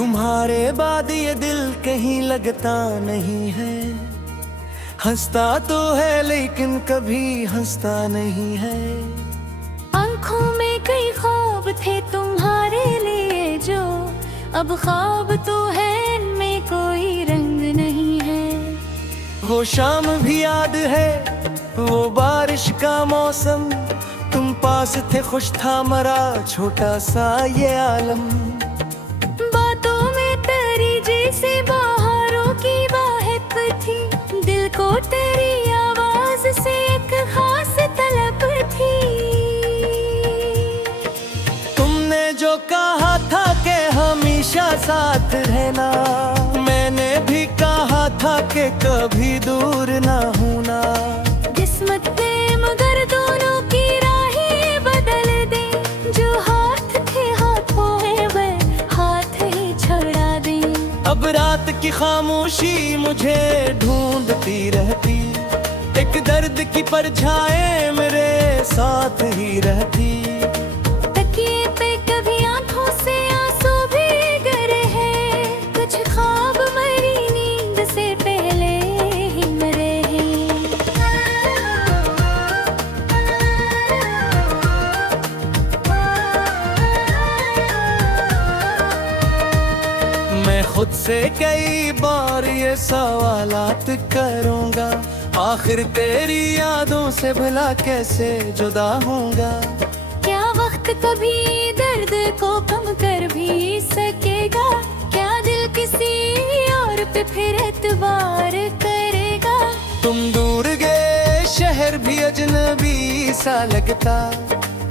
तुम्हारे बाद ये दिल कहीं लगता नहीं है, हंसता तो है लेकिन कभी हंसता नहीं है। आंखों में कई ख्वाब थे तुम्हारे लिए जो अब ख्वाब तो है, इनमें कोई रंग नहीं है। वो शाम भी याद है, वो बारिश का मौसम, तुम पास थे खुश था मरा छोटा सा ये आलम। बातों में तेरी जैसे बहारों की बहक थी, दिल को तेरी आवाज से एक खास तलब थी। तुमने जो कहा था कि हमेशा साथ रहना, मैंने भी कहा था कि कभी दूर ना होना। किस्मत ने मगर दोनों की राहें बदल दी, जो हाथ थे हाथों में वह हाथ ही छुड़ा दी। अब रात की खामोशी मुझे ढूंढती रहती, एक दर्द की परछाएं मेरे साथ ही रहती। तकिए पे कभी आंखों से आंसू भीग रहे, कुछ ख्वाब मरी नींद से पहले ही मरे हैं। मैं खुद से कई बार ये सवालात करूंगा, आखिर तेरी यादों से भला कैसे जुदा होऊंगा। क्या वक्त कभी दर्द को कम कर भी सकेगा, क्या दिल किसी और पे फिर एतबार करेगा। तुम दूर गए शहर भी अजनबी सा लगता,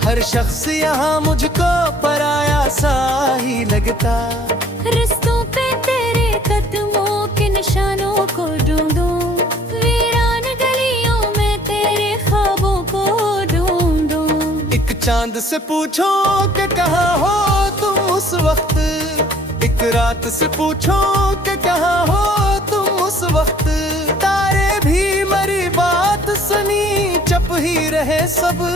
हर शख्स यहाँ मुझको पराया सा ही लगता। रिश्तों पे तेरे कदमों के निशानों को ढूंढूं, वीरान गलियों में तेरे ख्वाबों को ढूंढूं। एक चांद से पूछो कि कहाँ हो तुम उस वक्त, एक रात से पूछो कि कहाँ हो तुम उस वक्त। तारे भी मरी बात सुनी चुप ही रहे सब,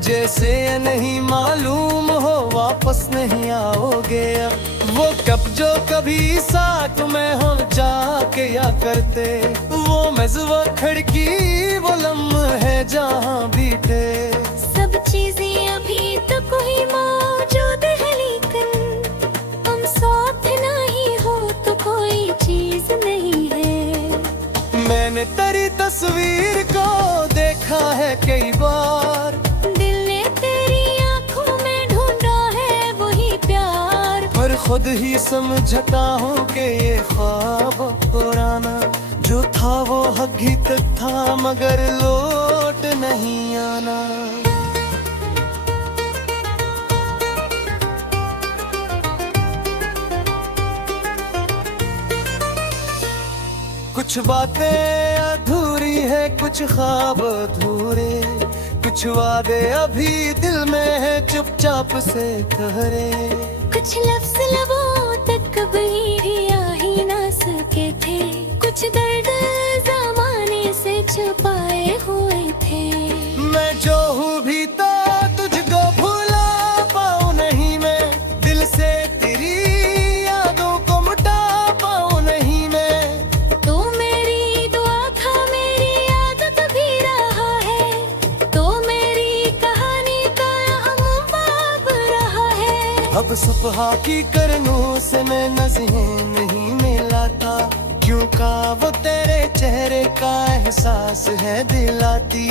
जैसे नहीं मालूम हो वापस नहीं आओगे अब। वो कब जो कभी साथ में हो जाके या करते, वो मेज़ खिड़की वो लम्हे जहाँ बीते। सब चीजें अभी तो कोई मौजूद है, लेकिन हम साथ नहीं हो तो कोई चीज नहीं है। मैंने तेरी तस्वीर को देखा है कई बार, दिल ने तेरी आंखों में ढूंढा है वही प्यार। पर खुद ही समझता हूँ कि ये ख्वाब पुराना जो था वो हकीकत था, मगर लौट नहीं आना। कुछ बातें अधूरी है, कुछ ख्वाब अधूरे, कुछ वादे अभी दिल में है चुपचाप से ठहरे। कुछ लफ्ज़ लबों तक कभी भी आ ही ना सके थे, कुछ दर्द ज़माने से छुपाए हुए थे। मैं जो हूँ भी तो तुझको भूला पाऊँ नहीं, मैं दिल से तेरी यादों को मिटा पाऊँ नहीं मैं। तो मेरी दुआ था, मेरी आदत भी रहा है, तो मेरी कहानी का हम बाब रहा है। अब सफहा की करनों से मैं नज़रें नहीं मिलाता, क्यों का वो तेरे चेहरे का एहसास है दिलाती।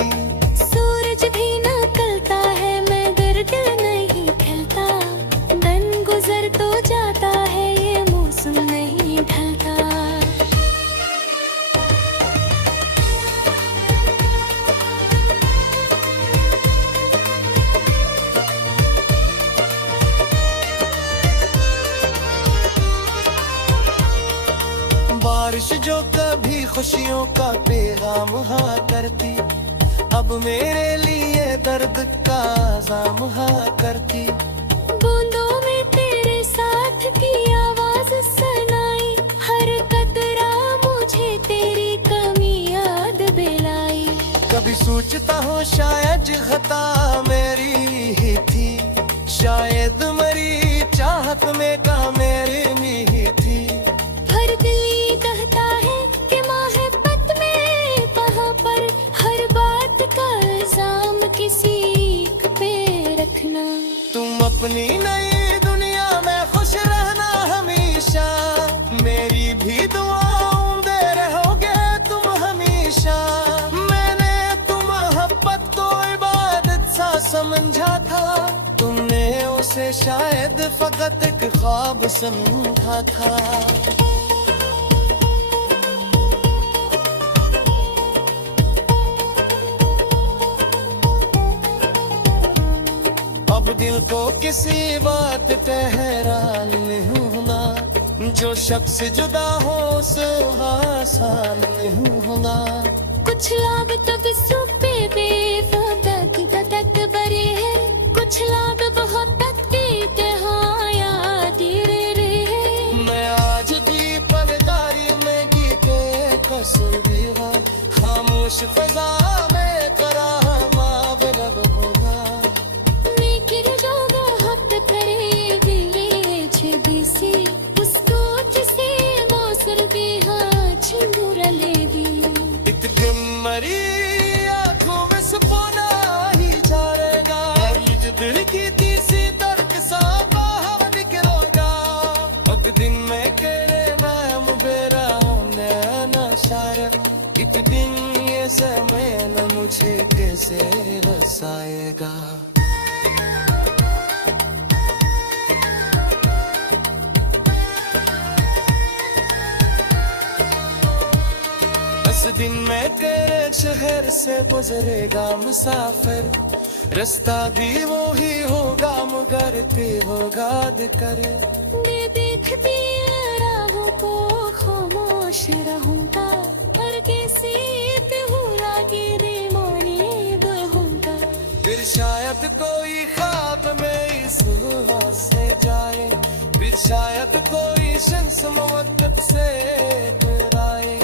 सूरज भी निकलता है मगर दिल नहीं खिलता, दिन गुजर तो जाता है ये मौसम नहीं ढलता। बारिश जो कभी खुशियों का पैगाम हा करती, अब मेरे लिए दर्द का आज़ाम हा करती। बूंदों में तेरे साथ की आवाज सुनाई, हर कतरा मुझे तेरी कमी याद दिलाई। कभी सोचता हूँ शायद खता मेरी ही थी, शायद मरी चाहत में का मेरे में ही से शायद फकत एक ख्वाब समझा था। अब दिल को किसी बात पे हैरान नहीं होना, जो शख्स जुदा हो सो आसान नहीं होना। कुछ लाभ तब सुपे बेफादत बदत बरे है, कुछ लाभ बहुत तक हाँ याद रे है। मैं आज भी परदारी में गीते कसूर भी है, खामोश फजा में करा माबलब होगा। मेकिर जोगा हक करे दिले छेबीसी, उसको किसे मोसर भी हाँ छिंदूरा ले दी। इतकम मरी आँखों में सपना ही जाएगा, दिल की तीसी दर्द सा बाहर निकलेगा। अब दिन में केड़े मैम बेरा नैना शायर, एक दिन ये समय न मुझे कैसे रसाएगा। इस दिन में तेरे शहर से गुजरेगा मुसाफिर, रास्ता भी वो ही होगा मगर ते होगा कर। मैं देखती राहों को खामोश रहूंगा, पर कैसे पे हुआ गिरे मानी बहूंगा। फिर शायद कोई ख्वाब में इस हवा से जाए, फिर शायद कोई शख्स मुवक्कत से डराए।